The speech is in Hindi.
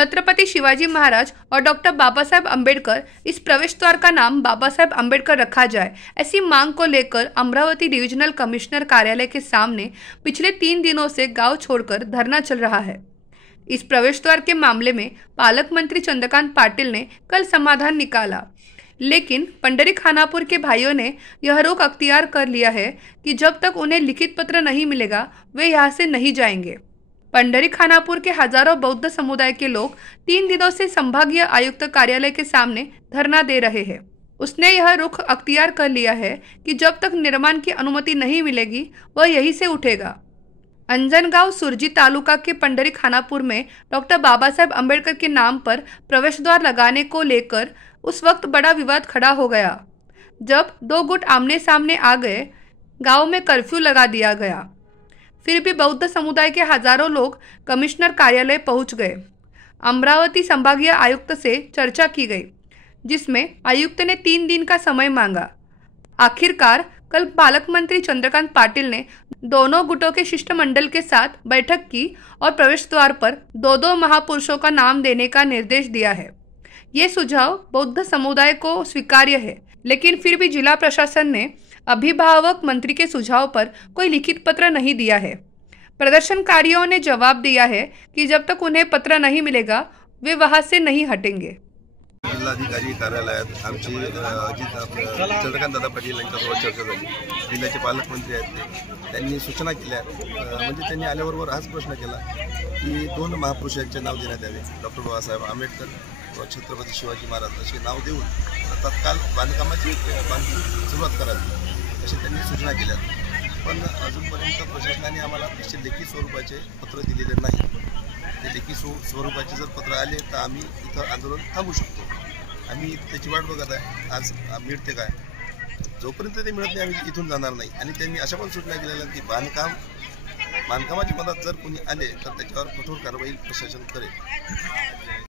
छत्रपति शिवाजी महाराज और डॉक्टर बाबा साहेब अम्बेडकर इस प्रवेश द्वार का नाम बाबा साहेब अम्बेडकर रखा जाए, ऐसी मांग को लेकर अमरावती डिविजनल कमिश्नर कार्यालय के सामने पिछले 3 दिनों से गांव छोड़कर धरना चल रहा है। इस प्रवेश द्वार के मामले में पालक मंत्री चंद्रकांत पाटिल ने कल समाधान निकाला, लेकिन पंडरी खानापुर के भाइयों ने यह रुख अख्तियार कर लिया है कि जब तक उन्हें लिखित पत्र नहीं मिलेगा वे यहाँ से नहीं जाएंगे। पंडरी खानापुर के हजारों बौद्ध समुदाय के लोग 3 दिनों से संभागीय आयुक्त कार्यालय के सामने धरना दे रहे हैं। उसने यह रुख अख्तियार कर लिया है कि जब तक निर्माण की अनुमति नहीं मिलेगी वह यहीं से उठेगा। अंजनगांव सुरजी तालुका के पंडरी खानापुर में डॉक्टर बाबा साहेब अम्बेडकर के नाम पर प्रवेश द्वार लगाने को लेकर उस वक्त बड़ा विवाद खड़ा हो गया। जब 2 गुट आमने सामने आ गए, गांव में कर्फ्यू लगा दिया गया। फिर भी बौद्ध समुदाय के हजारों लोग कमिश्नर कार्यालय पहुंच गए। अमरावती संभागीय आयुक्त से चर्चा की गई, जिसमें आयुक्त ने 3 दिन का समय मांगा। आखिरकार कल पालक मंत्री चंद्रकांत पाटिल ने दोनों गुटों के शिष्टमंडल के साथ बैठक की और प्रवेश द्वार पर 2 महापुरुषों का नाम देने का निर्देश दिया है। ये सुझाव बौद्ध समुदाय को स्वीकार्य है, लेकिन फिर भी जिला प्रशासन ने अभिभावक मंत्री के सुझाव पर कोई लिखित पत्र नहीं दिया है। प्रदर्शनकारियों ने जवाब दिया है कि जब तक उन्हें पत्र नहीं मिलेगा वे वहां से नहीं हटेंगे। जिल्हाधिकारी कार्यालयात आमची चंद्रकांत दादा पाटील यांच्यासोबत चर्चा झाली। जिल्ह्याचे पालकमंत्री आहेत त्यांनी सूचना केल्या, म्हणजे त्यांनी आल्याबरोबर हाच प्रश्न केला की 2 महापुरुषांचे नाव देण्यात यावे, डॉक्टर बाबासाहेब आंबेडकर व छत्रपती शिवाजी महाराज असे नाव देऊन तत्काल बांधकामाची सुरुवात करावी अशी त्यांनी सूचना केल्या। पण अजूनपर्यंत प्रशासनाने आम्हाला तसे लेखी स्वरूपाचे पत्र दिलेले नाही। ते लेखी स्वरूपाचे जर पत्र आले तर आम्ही इथं आंदोलन थांबवू शकतो। आम्ही त्याची वाट बघत आहे, आज मिळते काय। जोपर्यंत ते मिळत नाही आम्ही इथून जाणार नाही। आणि त्यांनी अशा पण सूचना केलेल्या की बांधकामाच्या मदत जर कोणी आले तर त्याच्यावर कठोर कारवाई प्रशासन करेल।